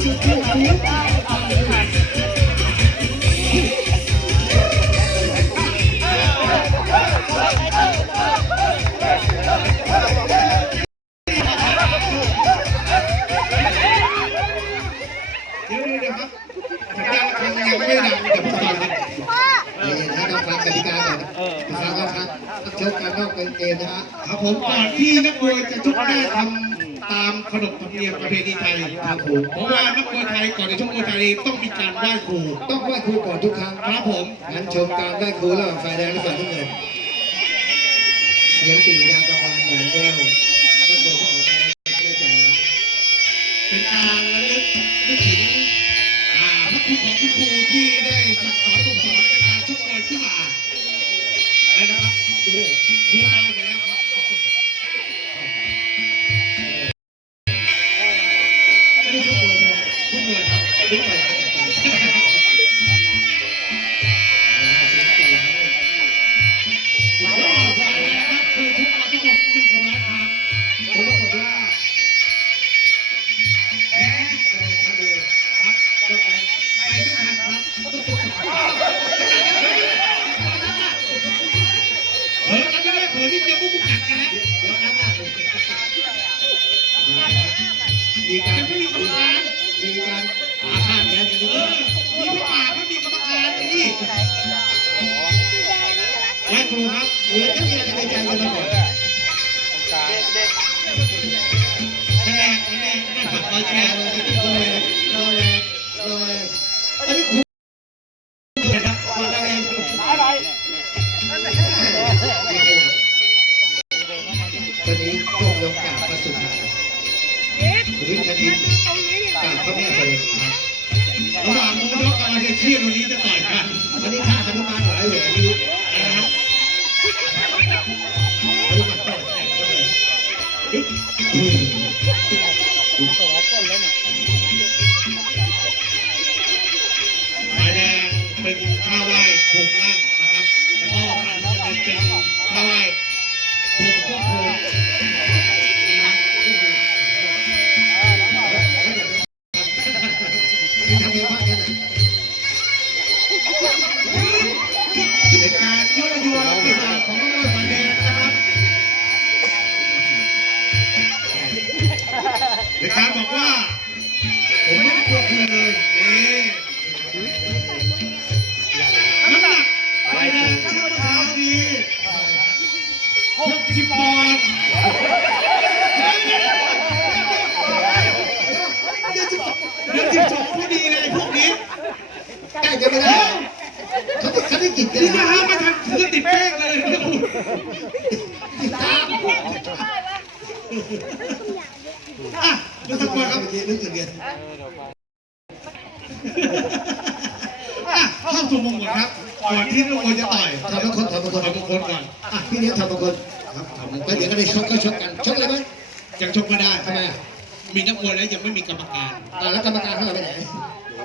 เดี๋ยวเดี๋ยวครับสัญญาระฆังยังไม่ดังเดี๋ยวผมฟังครับเดี๋ยวถ้าต้องฟังกติกาก่อนนะครับว่าครับนักชกการนอกเป็นเกมนะฮะครับผมก่อนที่นักมวยจะชกได้ทำ ตามขนบธรรมเนียมประเพณีไทยครับผมเพราะว่านักมวยไทยก่อนจะชกมวยไทยต้องมีการไหว้ครูต้องไหว้ครูก่อนทุกครั้งครับผมงั้นชมการไหว้ครูระหว่างฝ่ายแดงและฝ่ายน้ำเงินเสียงปีดังกลางวันเหมือนแก้วนักมวยก็ออกมาได้จ๋าเป็นการระลึกนึกถึงอ่าพระคุณของคุณครูที่ได้สั่งสอนส่งสอนในการชกมวยขึ้นมาอะไรนะครับดูครูตา มุกกัดกันนะเดี๋ยวนะมีการยังไม่มีกรรมการมีการอาฆาตแค้นกันนิดเอนึงอมีพระป่าไม่มีกรรมการไอ้นี่ไหว้ครูครับเหมือนจะมีอะไรในใจกันมาก่อนแน่แน่แน่ผักคอยแชร์รอเลยรอเลยรอเลยอันนี้ ไหว้หกล่างนะครับ แล้วก็ฝ่ายน้ำเงินเป็นท่าไหว้หกควบคุมนะครับนี่ทำเองว่าแค่ไหนเป็นการยั่วยวนปีศาจของนักมวยฝ่ายแดงนะครับในการบอกว่า นะคุณติดตามอะดูสักคนครับเมื่อกี้รู้สึกเรียนอะเข้าสู่มงกุฎครับก่อนที่นักมวยจะต่อยทำบางคนทำบางคนขอบมงคลก่อนอะพี่เลี้ยงทำบางคนครับทำแล้วเดี๋ยวก็ได้ชกก็ชกกันชกเลยไหมยังชกไม่ได้ทำไมอะมีนักมวยแล้วยังไม่มีกรรมการอะแล้วกรรมการเขาเราไปไหน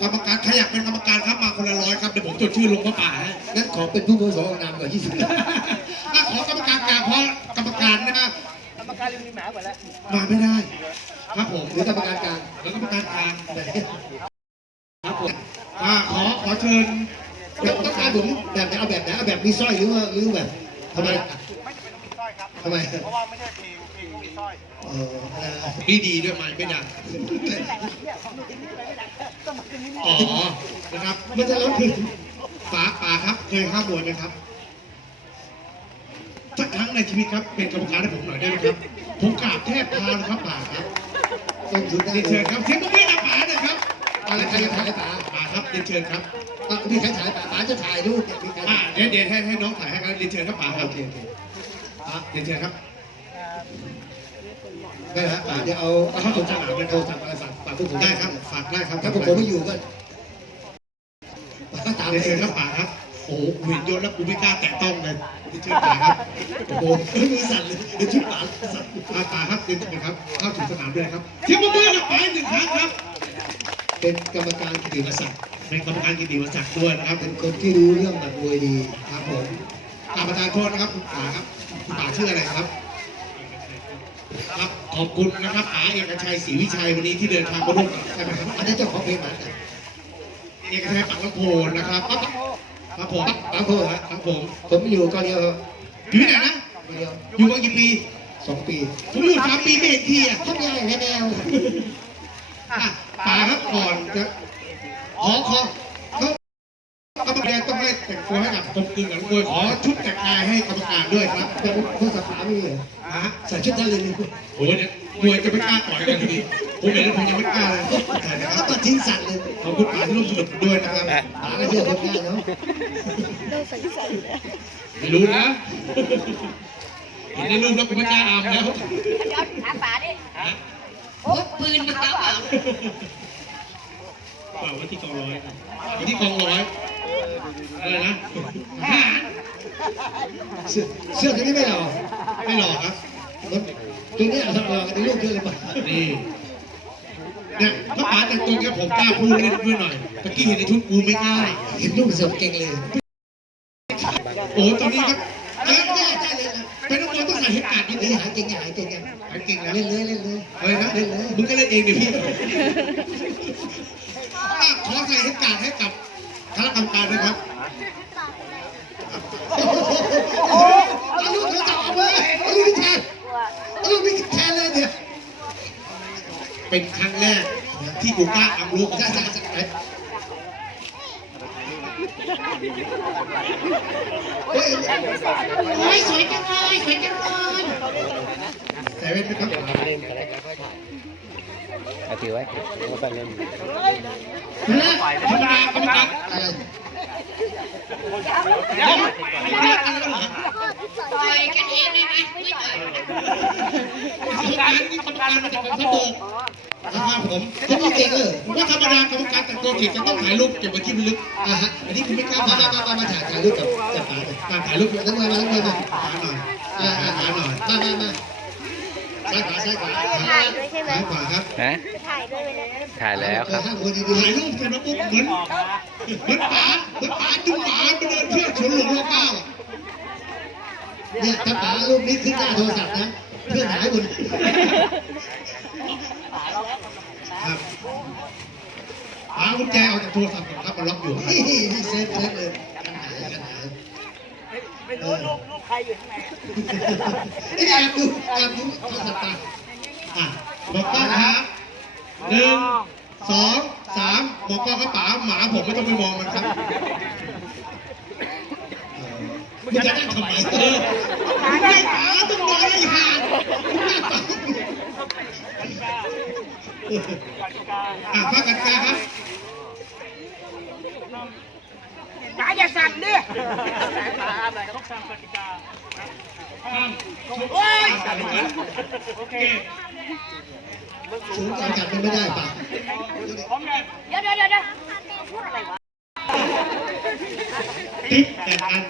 กรรมการใครอยากเป็นกรรมการครับมาคนละร้อยครับเดี๋ยวผมจดชื่อลงพระป่าให้งั้นขอเป็นผู้บริสุทธิ์นามก่อน20อะขอกรรมการกลางเพราะกรรมการนะครับกรรมการยังมีหมาหมดแล้วมาไม่ได้ ครับผมหรือกรรมการกลางแล้วกรรมการกลางไหนครับผมอ่าขอขอเชิญแบบต้องการผมแบบไหนเอาแบบไหนเอาแบบมีสร้อยหรือว่าหรือแบบทำไมไม่จำเป็นมีสร้อยครับทำไมเพราะว่าไม่ใช่เพลงเพลงพวกมีสร้อยเออเออดีดีด้วยมันไม่ดัง อ๋อ นะครับมันจะลดผิดป๋าป๋าครับเคยข้ามมวยไหมครับสักครั้งในชีวิตครับ เป็นกรรมการให้ผมหน่อยได้ไหมครับ ผมกราบแทบเท้าเลยครับป๋าครับต้นทุนได้เรียนเลเชิยญครับเชิญผมด้วยนะป๋าหนะครับอะไรใครจะถ่ายป๋าป๋าครับเรียนเชิญครับอะมีใครถ่ายป๋าป๋าจะถ่ายรูปเนี่ยมีใครอ่าเดี๋ยวเดี๋ยวให้ให้น้องถ่ายให้ครับเรียนเชิญครับป๋าครัโอบเคโอเคป๋าเรียนเชิญครับได้ฮะป๋าเดี๋ยวเอาเอาเข้าสนามเป็นโทรศัพท์อะไรฝา กฝากทุกคนได้ครับ ฝากได้ครับถ้าผมผมไม่อยู่ก็ป๋าตามเรียนเอเชิญงครับป๋าครับ โอ้โหเห็นยศแล้วกูไม่กล้าแตะต้องเลยเรียนเชิญป๋าครับ โอ้โหมือสั่นเลยเดี๋ยวชุดป๋าสั่นอาป๋าครับเรียนเชิญครับ เข้าถึงสนามด้วยครับ เทียบมือกับป๋าหนึ่งครั้งครับ เป็นกรรมการกิติมศักดิ์เป็นกรรมการกิติมศักดิ์ด้วยนะครับ เป็นคนที่รู้เรื่องหมัดมวยดีครับผมกราบประทานโทษนะครับคุณป๋าครับคุณป๋าชื่ออะไรครับครับโท ขอบคุณนะครับป๋าเอกชัยศรีวิชัยวันนี้ที่เดินทางมาร่วมใช่ไหมครับอันนั้เจ้าของเพลงมาเอกชัยปักละโพนะครับครับครับผมบางโพฮะครับผมผมอยู่เกาหลีครับอยู่ที่ไหนนะอยู่มากี่ปีสองปีผมอยู่สามปีไม่เห็นทีอะทำยังไงแนวอะป๋าครับก่อนจะขอขอเขากรรมการต้องให้ แต่งตัวให้กับกลมกลืนกับมวยขอชุดแต่งกายให้กรรมการด้วยครับแต่ผู้สัมภาระไม่มีเหรอฮะใส่ชุดทะเลนี่โอ้ยเนี่ยมวยจะไม่กล้าต่อยกันทีผมเห็นแล้วผมยังไม่กล้าเลยแต่นะคก็รับตัดทิ้งสัตว์เลยขอบคุณป๋าที่ร่วมสนุกด้วยนะครับป๋าก็เชื่อคนง่ายเนาะไม่รู้นะเห็นในรูปแล้วกูไม่กล้าอามแล้วย้อนถามป๋าดิพกปืนมาเปล่าเปล่าไว้ที่กองร้อยไว้ที่กองร้อย อะไรนะทหารเสื้อเสื้อตัวนี้ไม่หล่อไม่หลอกครับมันตัวนี้เราหล่อกันในรูปเยอะเลยป่ะนี่เนี่ยถ้าป๋าแต่งตัวแค่ผมกล้าพูดเล่นด้วยหน่อยตะกี้เห็นในชุดกูไม่กล้าเห็นรูปเสือเก่งเลยโอ้ตอนนี้ครับเอ้ยไม่ได้เลยนะเป็นนักมวยต้องใส่เฮดการ์ดนิดนึนี่งหายเก่งไงหายเก่งไงหายเก่งแล้วเล่นเลยเล่นเลยอะไรนะเล่นเลยมึงก็เล่นเองเดี๋ยวพี่อะขอใส่เฮดการ์ดให้กับคณะกรรมการด้วยครับ โอ้โหเอาลูกเขาจับเอาเลยเอาลูกนี่แทนเอาลูกนี่แทนเลยเนี่ยเป็นครั้งแรกที่กูกล้าอัมลูกใช่ใช่ใช่เฮ้ยโอ้ยสวยจังเลยสวยจังเลยใส่เว้นไหมครับเอาถือไว้ไม่ค่อยเล่นนะธรรมดากรรมการ ต่อยกันเองได้ไหมไม่ต่อยกรรมการนี่กรรมการมันจะเป็นสะโบกนะครับผมเขาบอกเองเออผมว่าธรรมดากรรมการแต่งตัวผิดจะต้องถ่ายรูปเก็บไว้ที่ระลึกอะฮะอันนี้คุณไม่กล้ามามามามามามาถ่ายถ่ายรูปกับจับป๋าเลยการถ่ายรูปทั้งมือมาทั้งมือมาป๋าหน่อยอ่าป๋าอ่าหน่อยมามามา ซ้ายขวาซ้ายขวาถ่ายด้วยใช่ไหมซ้ายขวาครับนะถ่ายด้วยไหมนะถ่ายแล้วครับห้าคนดีถ่ายรูปเสร็จแล้วปุ๊บเหมือนเหมือนป๋าเหมือนป๋าจุ่มหมาไปเดินเที่ยวสวนหลวงรอเก้าเนี่ยถ้าป๋ารูปนี้ขึ้นหน้าโทรศัพท์นะเพื่อนหายหมดครับป๋ากุญแจออกจากโทรศัพท์ก่อนครับมันล็อกอยู่นี่เซฟเซฟเลยกันหายกันหาย ไม่รู้ลูกลูกใครอยู่ข้างในนี่แอบดูแอบดูโทรศัพท์ตาอะบอกกล้องครับหนึ่งสองสามบอกกล้องครับป๋าหมาผมไม่ต้องไปมองมันครับมึงจะนั่งทำไมเออไม่ป๋าต้องนอนไอ้ห่าอะพักกันกาครับ ป๋าอย่าสั่นดิป๋าอะไรต้องสั่งกติกาห้ามโอ้ยโอเคสูงกันกันไม่ได้ป่ะพร้อมกันเดี๋ยวเดี๋ยวเดี๋ยวเดี๋ยวพูดอะไรวะติ๊บแต่งกัน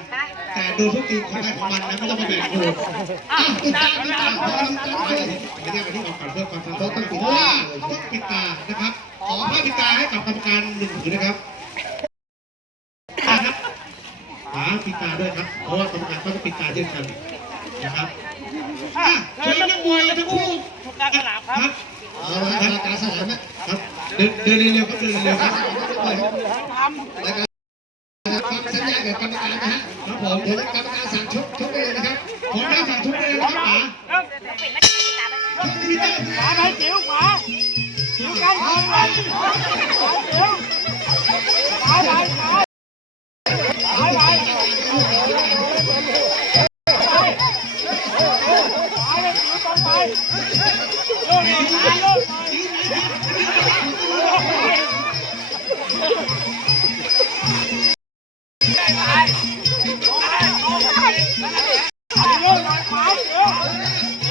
แต่ดูทุกทีของใครของมันนะไม่ต้องมาแบ่งกูอ้าวติดตามติดตามพอติดตามเลยไม่ได้มาที่ออกก่อนเพื่อความสนุกต้องปิดตาต้องปิดตานะครับขอผ้าปิดตาให้กับกรรมการหนึ่งผืนนะครับนะครับหาปิดตาด้วยครับ เพราะว่ากรรมการต้องปิดตาเช่นกันนะครับอะเชิญนักมวยทั้งคู่ทุกการสนามครับครับ เอาละรายการสนามนะครับเดินเดินเร็วๆครับเดินเร็วๆครับทำรายการฟังสัญญากับกรรมการนะฮะครับผมเดี๋ยวกรรมการสั่งชกชกได้เลยนะครับขอหน้าสั่งทุกเลยนะครับป๋าปิดไม่ได้ปิดตาไปชกที่พี่เต้ขวาไปจิ๋วขวาจิ๋วกันทางไปขวาจิ๋วขวาไปขวา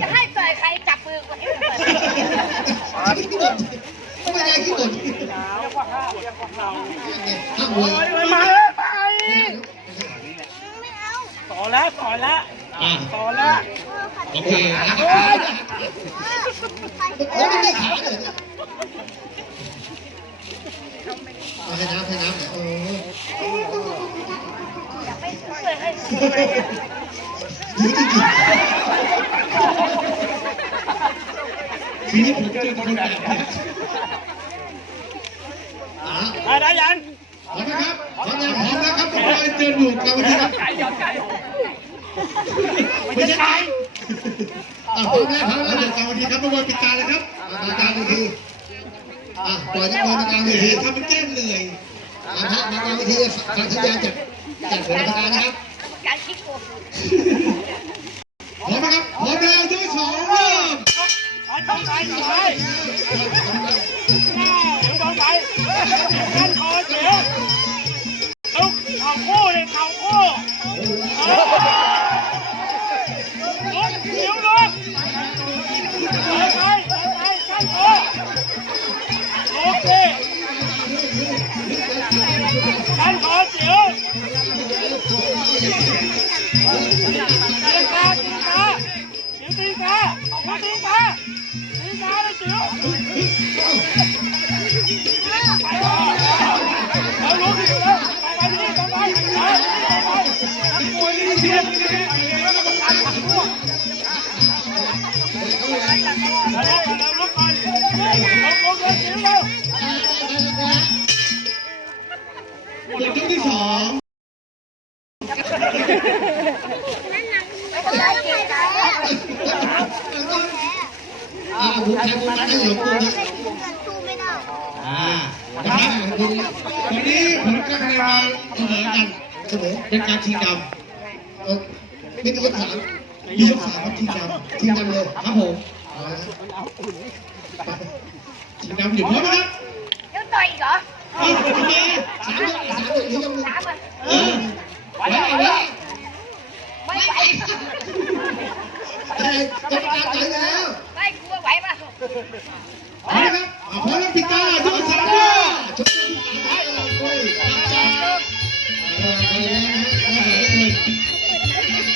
จะให้ต่อยใครจับมือคนนี้ขี้บ่นเขาไม่ได้ขี้บ่นห้ามมวยมาไปสอนแล้วสอนแล้วอ่าสอนแล้วโอเคนะโอ้ยไม่ได้ขาเลยให้น้ำให้น้ำหน่อยเอออย่าไปช่วยให้ยืดจริงชีวิตผมเจอคนแบบนี้อะได้ได้ยังพร้อมนะครับพร้อมยังพร้อมแล้วครับทุกคนเจอหนูกลางวันทีครับไม่ใช่ไก่อะพร้อมแล้วพร้อมแล้วเดี๋ยวกลางวันทีครับทุกคนปิดตาเลยครับปิดตาเลยทีอะปล่อยนักมวยมากลางเวเดี๋ยวทีทำเป็นแก้เหนื่อยอะพักมากลางเวทีฟังสัญญาณจากจากหัวหน้ากรรมการนะครับ ต้องไปต้องไป หมดยกที่สองไม่เป็นไรเก่งใจอะผมใช้ผมใช้หลงปู่นะอ่านะครับตอนนี้ผลการคะแนนมาเสมอกันเสมอเป็นการชิงดเออไม่มีคำถามำมียกสามครับชิงดำทีมกันเลยครับผมเอาละชิงดำอยู่พร้อมไหมครับยังต่อยอีกเหรอเอ้าทำไมสามยกสามยกหรือยกหนึ่งสามอะเออไหวไหวไม่ไหวเอ้ยกรรมการต่อยกันแล้วไม่กลัวไหวป่ะพร้อมนะครับอ่าพร้อมแล้วปิดตายกสามว่าชกที่สามให้เราคุยจ้าเอาไปแล้วนะฮะ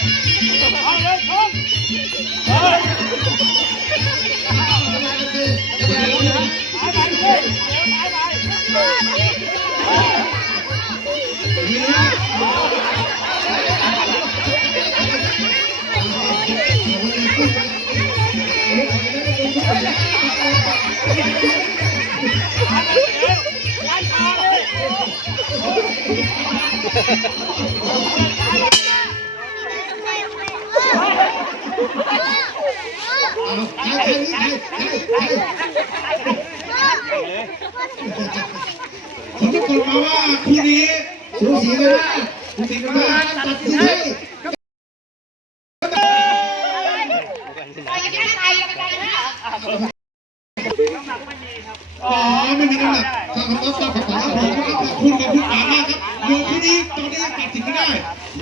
เอาใครใครนี่ใครใครใครผมทุกคนมาว่าคู่นี้สูสีกันนะคู่นี้กันกรรมว่ากตัดสินให้ต่อยกันใครกันไปนะอ๋อไม่มีน้ำหนักถ้าคำตอบตอบของ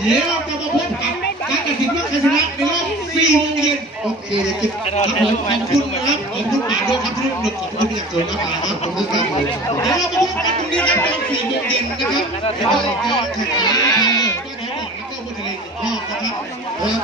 เดี๋ยวเราจะมาพบกับการตัดสินว่าใครชนะในรอบ4โมงเย็นโอเคเลยวจิบครับผมขอบคุณนะครับขอบคุณป่าด้วยครับที่ร่วมนุกขอบคุณที่อยางสูงนะป่าครับขอบคุณครับผมเดี๋ยวเรามาพบกันตรงนี้กันตอน4โมงเย็นนะครับแล้วก็แข่งขันทางเรือก็แข่งขันแล้วก็มวยทะเลอีกรอบนะครับ